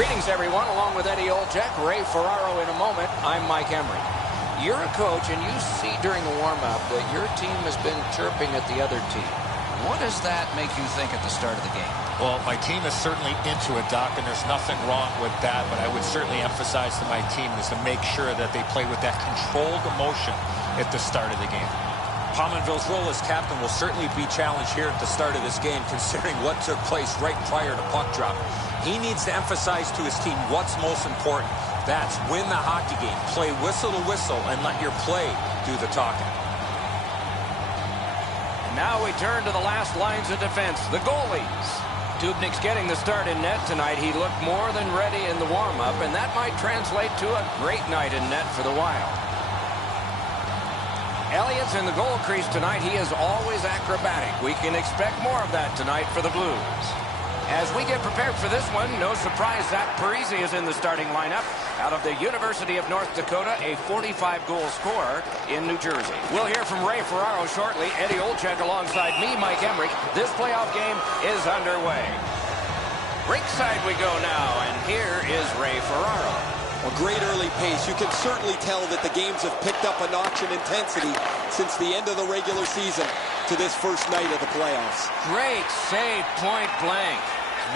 Greetings, everyone. Along with Eddie Olczyk, Ray Ferraro in a moment, I'm Mike Emery. You're a coach, and you see during the warm-up that your team has been chirping at the other team. What does that make you think at the start of the game? Well, my team is certainly into it, Doc, and there's nothing wrong with that, but I would certainly emphasize to my team is to make sure that they play with that controlled emotion at the start of the game. Pominville's role as captain will certainly be challenged here at the start of this game, considering what took place right prior to puck drop. He needs to emphasize to his team what's most important. That's win the hockey game. Play whistle to whistle and let your play do the talking. And now we turn to the last lines of defense, the goalies. Dubnyk's getting the start in net tonight. He looked more than ready in the warm-up, and that might translate to a great night in net for the Wild. Elliott's in the goal crease tonight. He is always acrobatic. We can expect more of that tonight for the Blues. As we get prepared for this one, no surprise, Zach Parise is in the starting lineup out of the University of North Dakota, a 45-goal scorer in New Jersey. We'll hear from Ray Ferraro shortly. Eddie Olczyk alongside me, Mike Emery. This playoff game is underway. Rinkside we go now, and here is Ray Ferraro. A great early pace. You can certainly tell that the games have picked up a notch in intensity since the end of the regular season to this first night of the playoffs. Great save, point blank.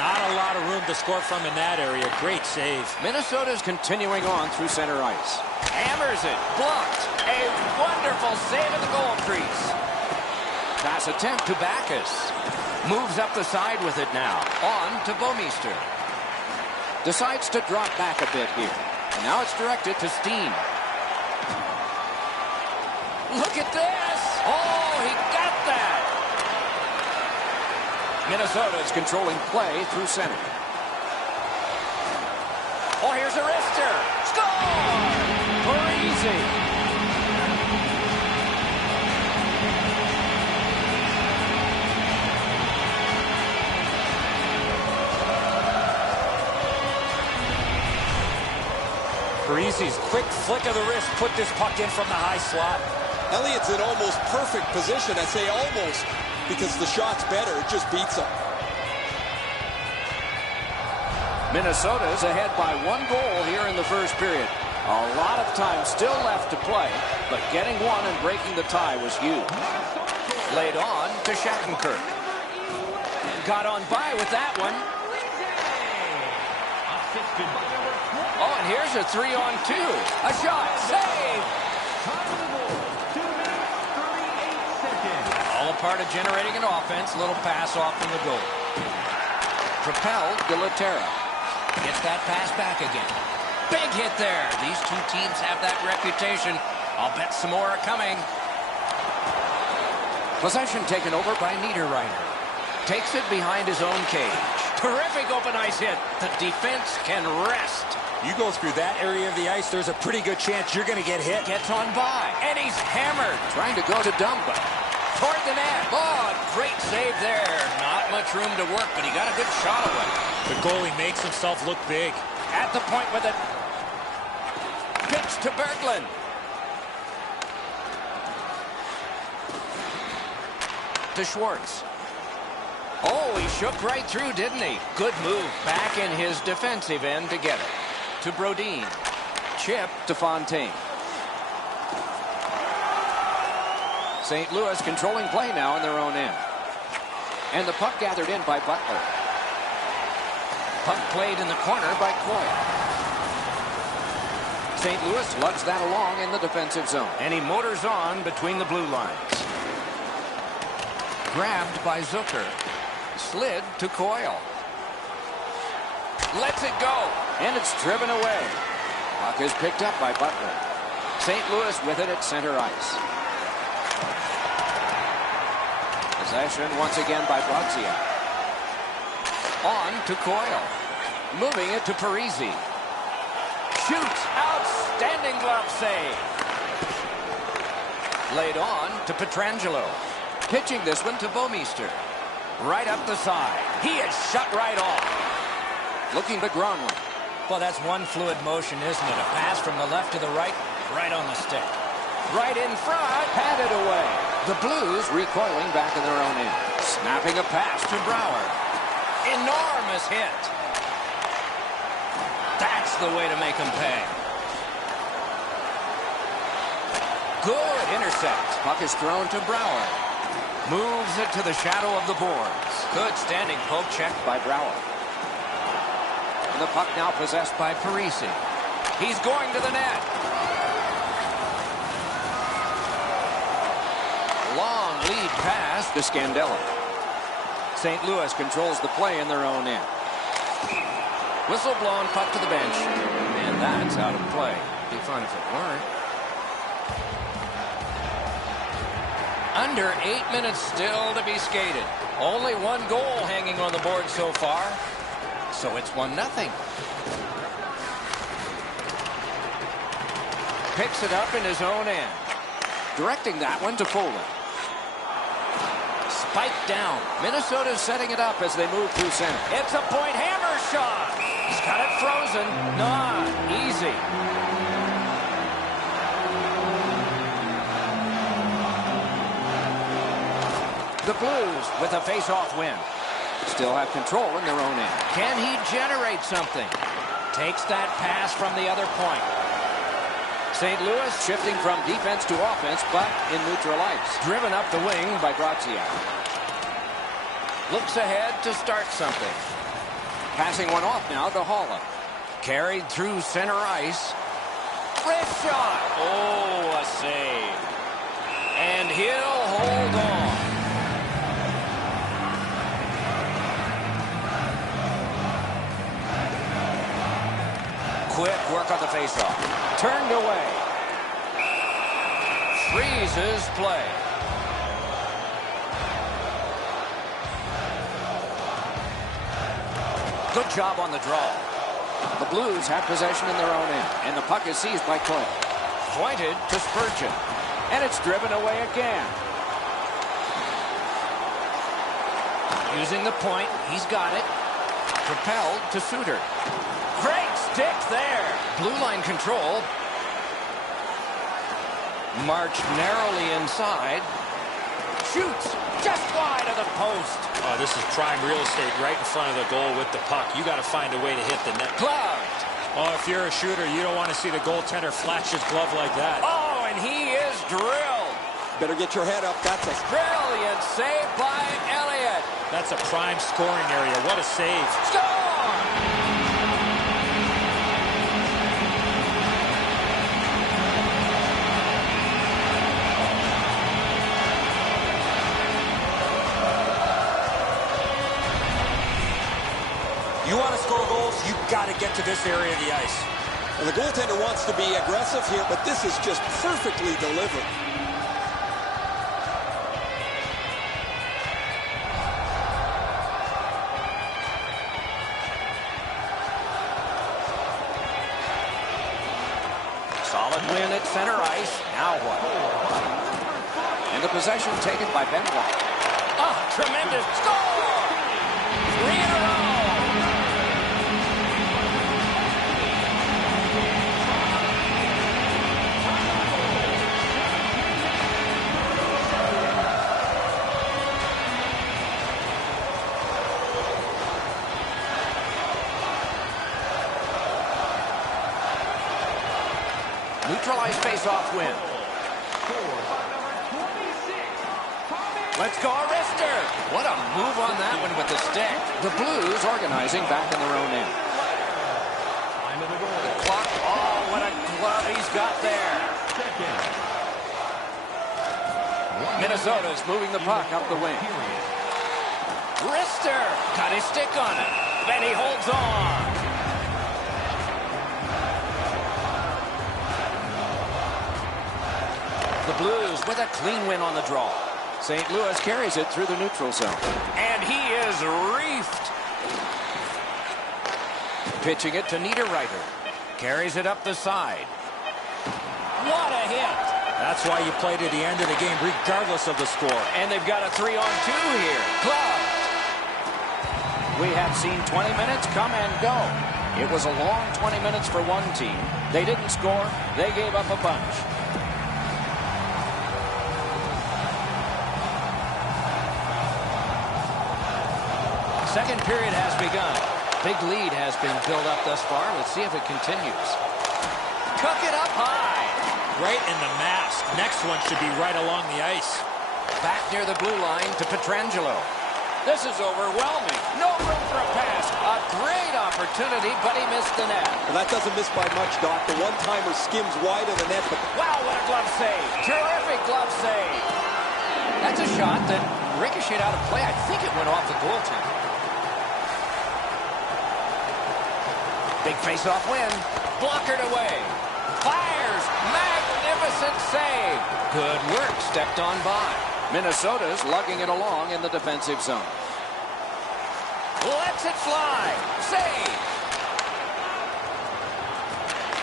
Not a lot of room to score from in that area. Great save. Minnesota's continuing on through center ice. Hammers it. Blocked. A wonderful save at the goal crease. Pass attempt to Backus. Moves up the side with it now. On to Bouwmeester. Decides to drop back a bit here. And now it's directed to Steen. Look at this. Oh, he got that. Minnesota is controlling play through center. Oh, here's a wrister. Score! Parise. Parise's quick flick of the wrist put this puck in from the high slot. Elliott's in almost perfect position. I say almost because the shot's better. It just beats him. Minnesota's ahead by 1 goal here in the first period. A lot of time still left to play, but getting one and breaking the tie was huge. Laid on to Shattenkirk. Got on by with that one. Oh, and here's a 3-on-2. A shot. Save. All a part of generating an offense. Little pass off from the goal. Propelled de La Terra. Gets that pass back again. Big hit there. These two teams have that reputation. I'll bet some more are coming. Possession taken over by Niederreiter. Takes it behind his own cage. Terrific open ice hit. The defense can rest. You go through that area of the ice, there's a pretty good chance you're going to get hit. Gets on by, and he's hammered. Trying to go to Dumba. Toward the net. Oh, great save there. Not much room to work, but he got a good shot away. The goalie makes himself look big. At the point with it. Pitch to Berglund. To Schwartz. Oh, he shook right through, didn't he? Good move back in his defensive end to get it. To Brodin. Chip to Fontaine. St. Louis controlling play now in their own end. And the puck gathered in by Butler. Puck played in the corner by Coyle. St. Louis lugs that along in the defensive zone. And he motors on between the blue lines. Grabbed by Zucker. Slid to Coyle. Lets it go. And it's driven away. Puck is picked up by Butler. St. Louis with it at center ice. Possession once again by Brodziak. On to Coyle. Moving it to Parise. Shoots. Outstanding glove save. Laid on to Pietrangelo. Pitching this one to Bouwmeester. Right up the side. He is shut right off. Looking to Gronlund. Well, that's one fluid motion, isn't it? A pass from the left to the right, right on the stick. Right in front. Handed away. The Blues recoiling back in their own end. Snapping a pass to Brouwer. Enormous hit. That's the way to make them pay. Good intercept. Puck is thrown to Brouwer. Moves it to the shadow of the boards. Good standing poke check. By Brouwer. And the puck now possessed by Parisi. He's going to the net. Long lead pass to Scandella. St. Louis controls the play in their own end. Whistle blown, puck to the bench. And that's out of play. Be fun if it weren't. Under 8 minutes still to be skated. Only one goal hanging on the board so far. So it's 1-0. Picks it up in his own end. Directing that one to Foley. Spiked down. Minnesota's setting it up as they move through center. It's a point hammer shot. He's got it frozen. Not easy. The Blues with a face-off win. Still have control in their own end. Can he generate something? Takes that pass from the other point. St. Louis shifting from defense to offense, but in neutral ice. Driven up the wing by Graziak. Looks ahead to start something. Passing one off now to Holland. Carried through center ice. Wrist shot. Oh, a save. And he'll hold on. Quick work on the faceoff. Turned away. Freezes play. Good job on the draw. The Blues have possession in their own end, and the puck is seized by Coyle. Pointed to Spurgeon, and it's driven away again. Using the point, he's got it. Propelled to Suter. Great stick there. Blue line control. March narrowly inside. Shoots just wide of the post. Oh, this is prime real estate right in front of the goal with the puck. You got to find a way to hit the net. Gloved. Oh, if you're a shooter, you don't want to see the goaltender flash his glove like that. Oh, and he is drilled. Better get your head up. That's a Brilliant save by Elliott. That's a prime scoring area. What a save. Score! You want to score goals, you've got to get to this area of the ice. And the goaltender wants to be aggressive here, but this is just perfectly delivered. Solid win at center ice. Now what? And the possession taken by Benoit. Oh, tremendous score! 3 in a row. Neutralized face-off win. Let's go, Arister. What a move on that one with the stick. The Blues organizing back in their own end. The clock. Oh, what a glove he's got there. Minnesota's moving the puck up the wing. Rister got his stick on it. Then he holds on. The Blues with a clean win on the draw. St. Louis carries it through the neutral zone. And he is reefed. Pitching it to Niederreiter. Carries it up the side. What a hit. That's why you play to the end of the game, regardless of the score. And they've got a 3-on-2 here. Gloved. We have seen 20 minutes come and go. It was a long 20 minutes for one team. They didn't score. They gave up a bunch. Second period has begun. Big lead has been built up thus far. Let's see if it continues. Cook it up high. Right in the mask. Next one should be right along the ice. Back near the blue line to Pietrangelo. This is overwhelming. No room for a pass. A great opportunity, but he missed the net. Well, that doesn't miss by much, Doc. The one-timer skims wide of the net. But Wow, what a glove save. Terrific glove save. That's a shot that ricocheted out of play. I think it went off the goaltender. Big face-off win. Blockered away. Fires. Magnificent save. Good work. Stepped on by. Minnesota's lugging it along in the defensive zone. Lets it fly. Save.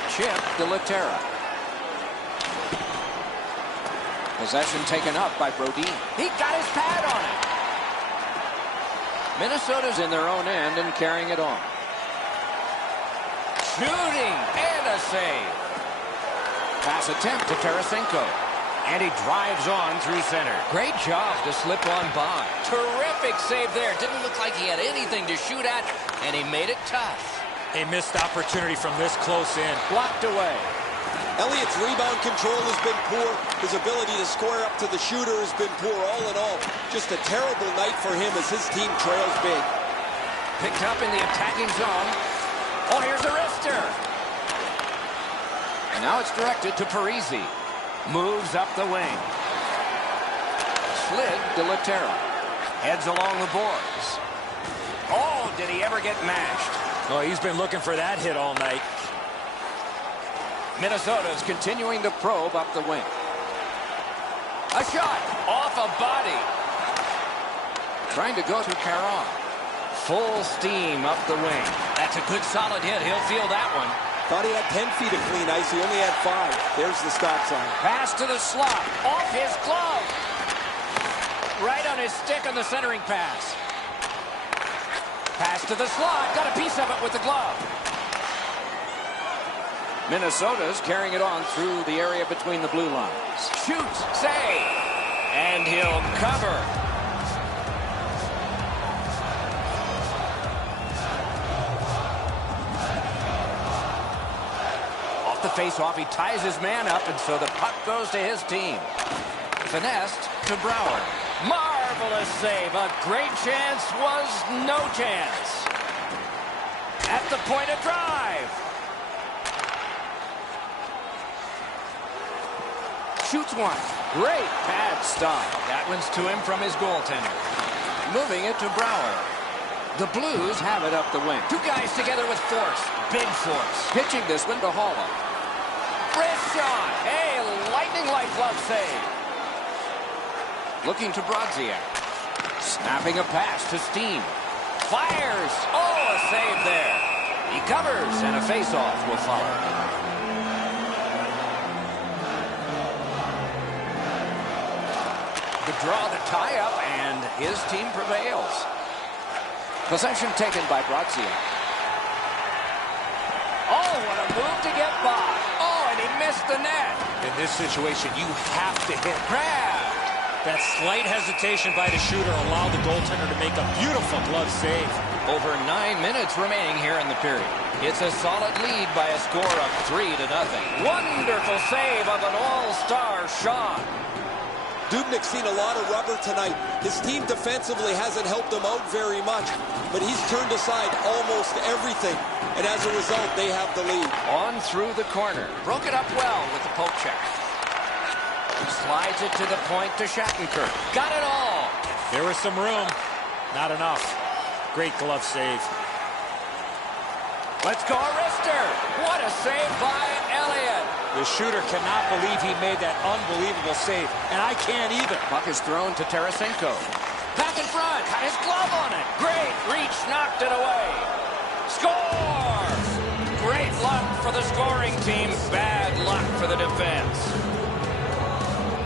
Chip de la Terra. Possession taken up by Brodin. He got his pad on it. Minnesota's in their own end and carrying it on. Shooting and a save. Pass attempt to Tarasenko. And he drives on through center. Great job to slip on by. Terrific save there. Didn't look like he had anything to shoot at, and he made it tough. A missed opportunity from this close in. Blocked away. Elliott's rebound control has been poor. His ability to square up to the shooter has been poor. All in all, just a terrible night for him as his team trails big. Picked up in the attacking zone. Oh, here's a wrister. And now it's directed to Parise. Moves up the wing. Slid de la Terra. Heads along the boards. Oh, did he ever get mashed? Oh, he's been looking for that hit all night. Minnesota's continuing to probe up the wing. A shot off a body. Trying to go to Caron. Full steam up the wing. That's a good solid hit. He'll feel that one. Thought he had 10 feet of clean ice. He only had 5. There's the stop sign. Pass to the slot. Off his glove. Right on his stick on the centering pass. Pass to the slot. Got a piece of it with the glove. Minnesota's carrying it on through the area between the blue lines. Shoots. Save. And he'll cover. The face-off, he ties his man up, and so the puck goes to his team. Finessed to Brouwer. Marvelous save. A great chance was no chance. At the point of drive. Shoots one. Great pad stop. That one's to him from his goaltender. Moving it to Brouwer. The Blues have it up the wing. Two guys together with force. Big force. Pitching this one to Haula. Wrist shot. Hey, lightning-like glove save. Looking to Brodziak. Snapping a pass to Steen. Fires. Oh, a save there. He covers, and a face-off will follow. The draw, the tie-up, and his team prevails. Possession taken by Brodziak. Oh, what a move to get by. Oh, and he missed the net. In this situation, you have to hit. Grabbed. That slight hesitation by the shooter allowed the goaltender to make a beautiful glove save. Over 9 minutes remaining here in the period. It's a solid lead by a score of 3-0. Wonderful save of an all-star shot. Dubnyk's seen a lot of rubber tonight. His team defensively hasn't helped him out very much, but he's turned aside almost everything, and as a result, they have the lead. On through the corner. Broke it up well with the poke check. Slides it to the point to Shattenkirk. Got it all. There was some room. Not enough. Great glove save. Let's go, Arister. What a save by Elliott. The shooter cannot believe he made that unbelievable save, and I can't either. Puck is thrown to Tarasenko. Back in front. Got his glove on it. Great reach. Knocked it away. Score! Great luck for the scoring team. Bad luck for the defense.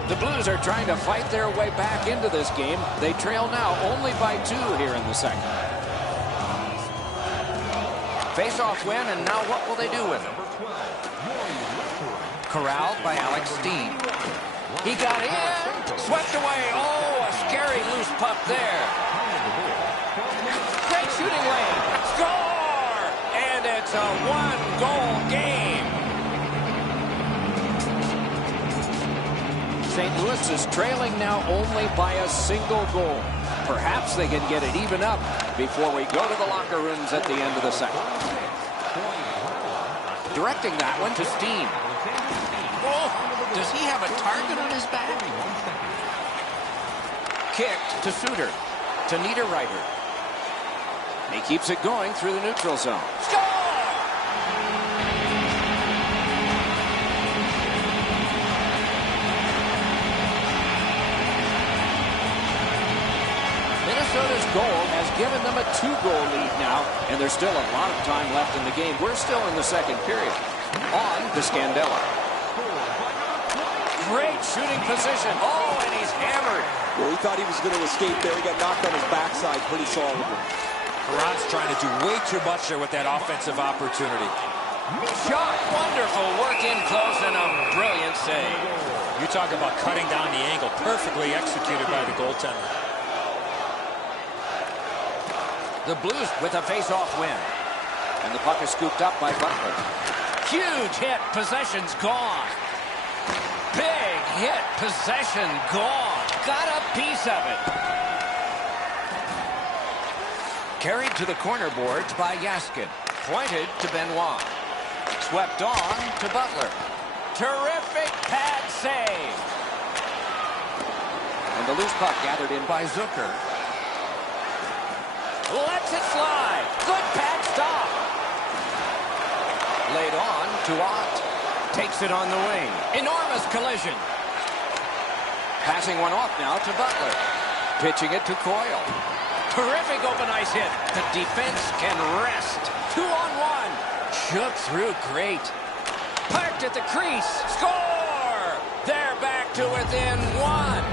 The Blues are trying to fight their way back into this game. They trail now only by 2 here in the second. Face-off win, and now what will they do with it? Corralled by Alex Steen. He got in. Swept away. Oh, a scary loose puck there. Great shooting lane. Score! a one-goal game. St. Louis is trailing now only by a single goal. Perhaps they can get it even up before we go to the locker rooms at the end of the second. Directing that one to Steen. Oh, does he have a target on his back? Kicked to Suter. To Niederreiter. He keeps it going through the neutral zone. Score! Minnesota's goal has given them a 2-goal lead now, and there's still a lot of time left in the game. We're still in the second period. On to Scandella. Great shooting position. Oh, and he's hammered. Well, he thought he was going to escape there. He got knocked on his backside pretty solidly. Perron's trying to do way too much there with that offensive opportunity. Shot. Wonderful work in close and a brilliant save. You talk about cutting down the angle. Perfectly executed by the goaltender. The Blues with a face-off win. And the puck is scooped up by Butler. Huge hit. Possession's gone. Big hit. Possession gone. Got a piece of it. Carried to the corner boards by Yaskin. Pointed to Benoit. Swept on to Butler. Terrific pad save. And the loose puck gathered in by Zucker. Lets it slide. Good pad stop. Laid on to Ott. Takes it on the wing. Enormous collision. Passing one off now to Butler. Pitching it to Coyle. Terrific open ice hit. The defense can rest. 2-on-1. Shook through great. Parked at the crease. Score! They're back to within 1.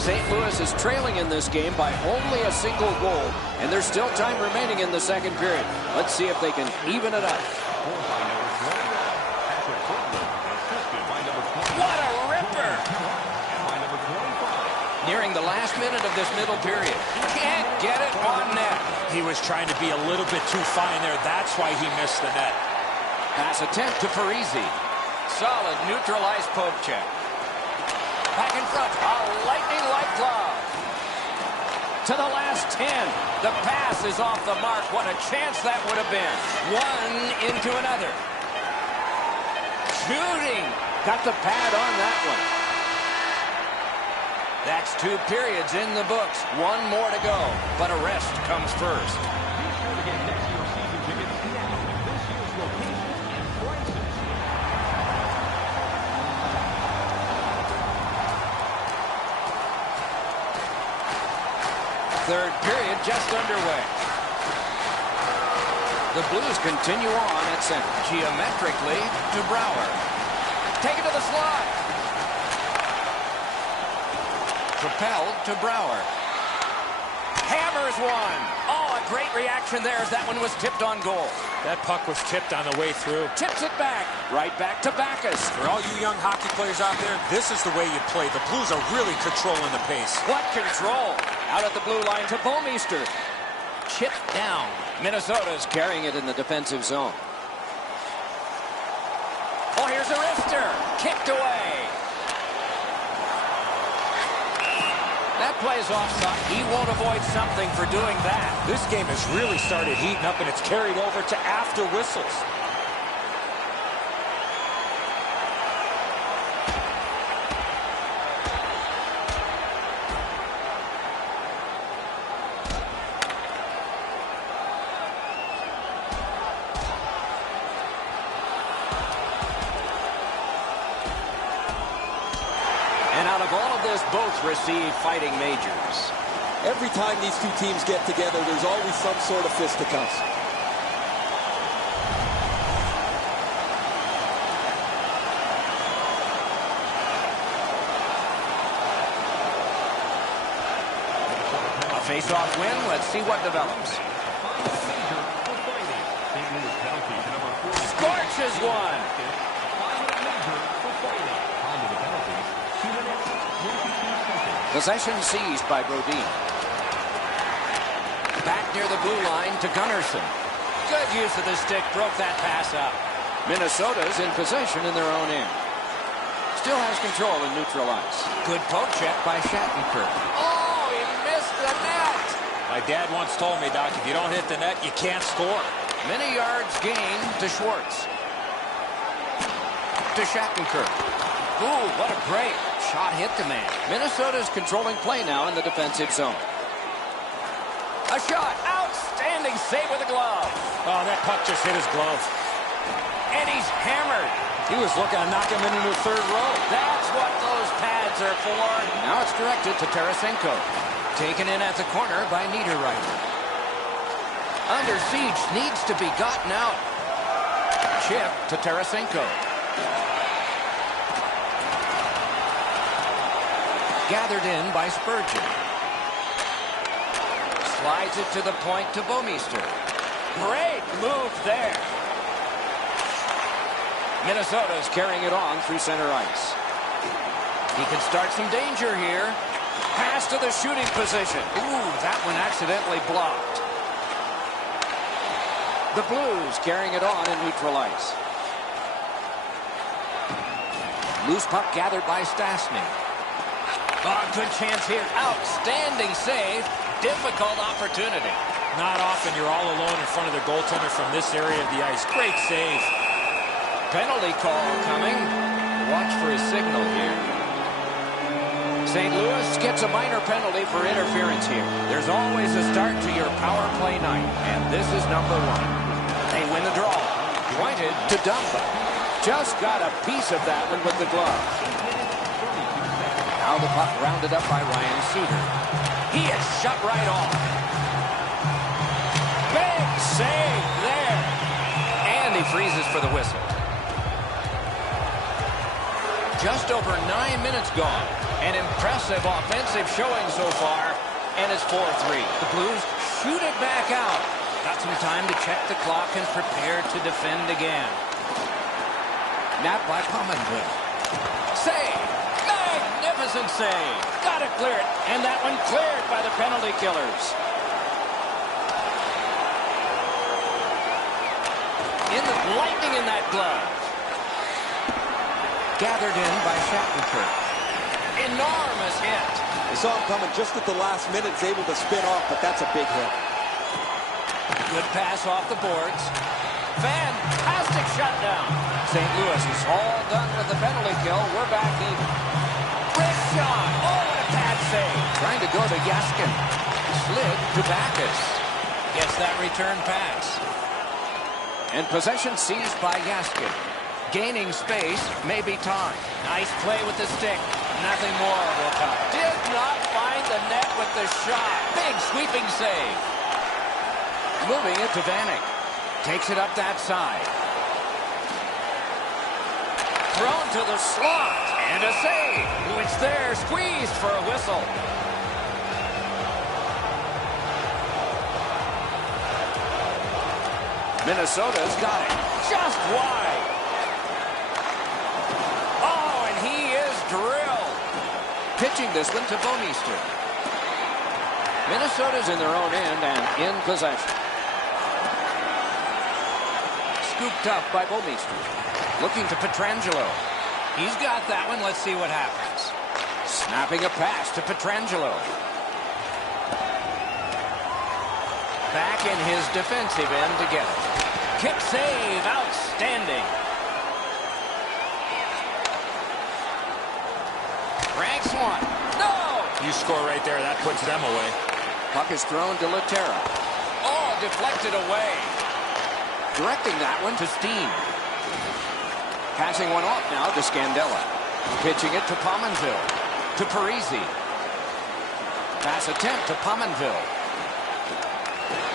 St. Louis is trailing in this game by only a single goal, and there's still time remaining in the second period. Let's see if they can even it up. What a ripper! Nearing the last minute of this middle period. Can't get it on net. He was trying to be a little bit too fine there. That's why he missed the net. Pass attempt to Parisi. Solid neutralized poke check. Back in front. A lightning-like glove. To the last 10. The pass is off the mark. What a chance that would have been. One into another. Shooting. Got the pad on that one. That's 2 periods in the books. 1 more to go. But a rest comes first. Third period just underway. The Blues continue on at center. Geometrically to Brouwer. Take it to the slot. Propelled to Brouwer. Hammers one. Oh, a great reaction there as that one was tipped on goal. That puck was tipped on the way through. Tips it back. Right back to Backus. For all you young hockey players out there, this is the way you play. The Blues are really controlling the pace. What control. Out at the blue line to Bouwmeester. Chipped down. Minnesota's carrying it in the defensive zone. Oh, here's a wrister. Kicked away. That plays offside. He won't avoid something for doing that. This game has really started heating up, and it's carried over to after whistles. And out of all of this, both receive fighting majors. Every time these two teams get together, there's always some sort of fisticuffs. A face-off win. Let's see what develops. Scorches one. Possession seized by Brodin. Back near the blue line to Gunnarsson. Good use of the stick. Broke that pass up. Minnesota's in possession in their own end. Still has control in neutral ice. Good poke check by Shattenkirk. Oh, he missed the net. My dad once told me, Doc, if you don't hit the net, you can't score. Many yards gained to Schwartz. To Shattenkirk. Ooh, what a break. Shot hit the man. Minnesota's controlling play now in the defensive zone. A shot. Outstanding save with a glove. Oh, that puck just hit his glove. And he's hammered. He was looking to knock him into the third row. That's what those pads are for. Now it's directed to Tarasenko. Taken in at the corner by Niederreiter. Under siege, needs to be gotten out. Chip to Tarasenko. Gathered in by Spurgeon. Slides it to the point to Bouwmeester. Great move there. Minnesota's carrying it on through center ice. He can start some danger here. Pass to the shooting position. Ooh, that one accidentally blocked. The Blues carrying it on in neutral ice. Loose puck gathered by Stastny. Oh, good chance here. Outstanding save. Difficult opportunity. Not often you're all alone in front of the goaltender from this area of the ice. Great save. Penalty call coming. Watch for his signal here. St. Louis gets a minor penalty for interference here. There's always a start to your power play night, and this is number one. They win the draw. Pointed to Dumba. Just got a piece of that one with the glove. Now the puck rounded up by Ryan Suter. He is shut right off. Big save there. And he freezes for the whistle. Just over 9 minutes gone. An impressive offensive showing so far. And it's 4-3. The Blues shoot it back out. Got some time to check the clock and prepare to defend again. Napped by Pominville. Save. Magnificent save. Got to clear it. And that one cleared by the penalty killers. Lightning in that glove. Gathered in by Shattenkirk. Enormous hit. They saw him coming just at the last minute. He's able to spin off, but that's a big hit. Good pass off the boards. Fantastic shutdown. St. Louis is all done with the penalty kill. We're back even. Wrist shot. Oh, what a pad save. Trying to go to Yaskin. Slid to Backus. Gets that return pass. And possession seized by Yaskin. Gaining space, maybe time. Nice play with the stick. Nothing more will come. Did not find the net with the shot. Big sweeping save. Moving it to Vanek. Takes it up that side. Thrown to the slot. And a save. It's there. Squeezed for a whistle. Minnesota's got it. Just wide. Oh, and he is drilled. Pitching this one to Bouwmeester. Minnesota's in their own end and in possession. Scooped up by Bouwmeester. Looking to Pietrangelo. He's got that one. Let's see what happens. Snapping a pass to Pietrangelo. Back in his defensive end together. Kick save. Outstanding. Ranks one. No! You score right there. That puts them away. Puck is thrown to Laterra. Oh, deflected away. Directing that one to Steen. Passing one off now to Scandella. Pitching it to Pominville. To Parisi. Pass attempt to Pominville.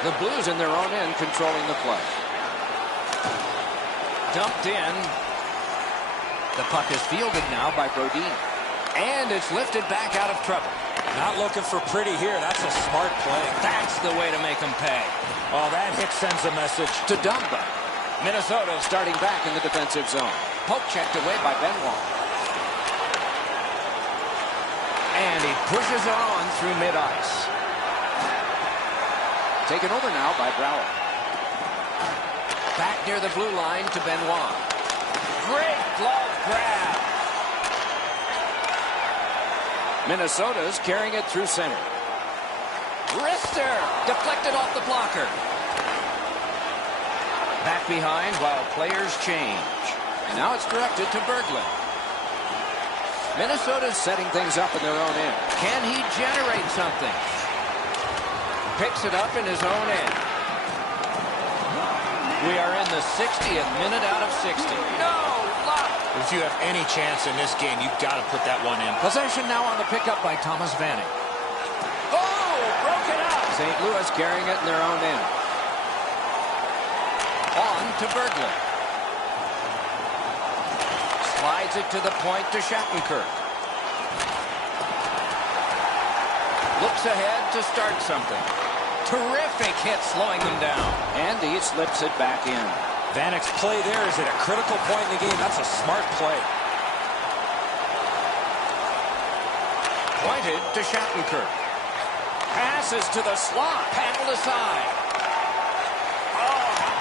The Blues in their own end controlling the play. Dumped in. The puck is fielded now by Brodin. And it's lifted back out of trouble. Not looking for pretty here. That's a smart play. That's the way to make them pay. Oh, that hit sends a message. To Dumba. Minnesota starting back in the defensive zone. Poke checked away by Benoit. And he pushes it on through mid-ice. Taken over now by Brower. Back near the blue line to Benoit. Great glove grab. Minnesota's carrying it through center. Wrister deflected off the blocker. Back behind while players change. And now it's directed to Berglund. Minnesota's setting things up in their own end. Can he generate something? Picks it up in his own end. We are in the 60th minute out of 60. No luck. If you have any chance in this game, you've got to put that one in. Possession now on the pickup by Thomas Vanek. Oh, broke it up. St. Louis carrying it in their own end. On to Berglund. Slides it to the point to Shattenkirk. Looks ahead to start something. Terrific hit slowing them down. And he slips it back in. Vanek's play there is at a critical point in the game. That's a smart play. Pointed to Shattenkirk. Passes to the slot. Paddled aside.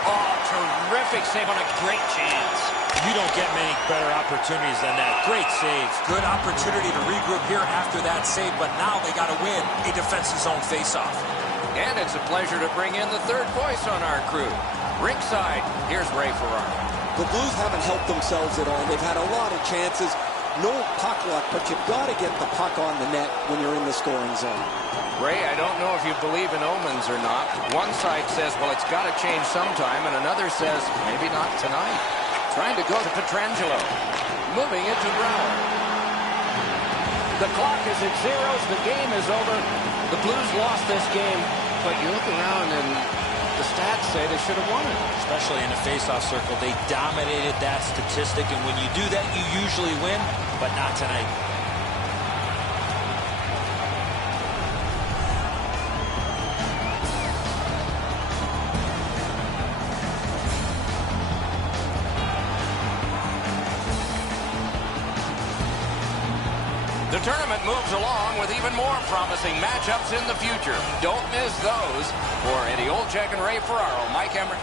Oh, terrific save on a great chance. You don't get many better opportunities than that. Great save. Good opportunity to regroup here after that save, but now they got to win a defensive zone faceoff. And it's a pleasure to bring in the third voice on our crew. Ringside, here's Ray Ferraro. The Blues haven't helped themselves at all. They've had a lot of chances. No puck luck, but you've got to get the puck on the net when you're in the scoring zone. Ray, I don't know if you believe in omens or not. One side says, well, it's got to change sometime, and another says, maybe not tonight. Trying to go to Pietrangelo. Moving it to Brown. The clock is at zeros. The game is over. The Blues lost this game, but you look around and the stats say they should have won it. Especially in the faceoff circle, they dominated that statistic, and when you do that, you usually win, but not tonight. The tournament moves along with even more promising matchups in the future. Don't miss those. For Eddie Olczyk and Ray Ferraro, Mike Emmert.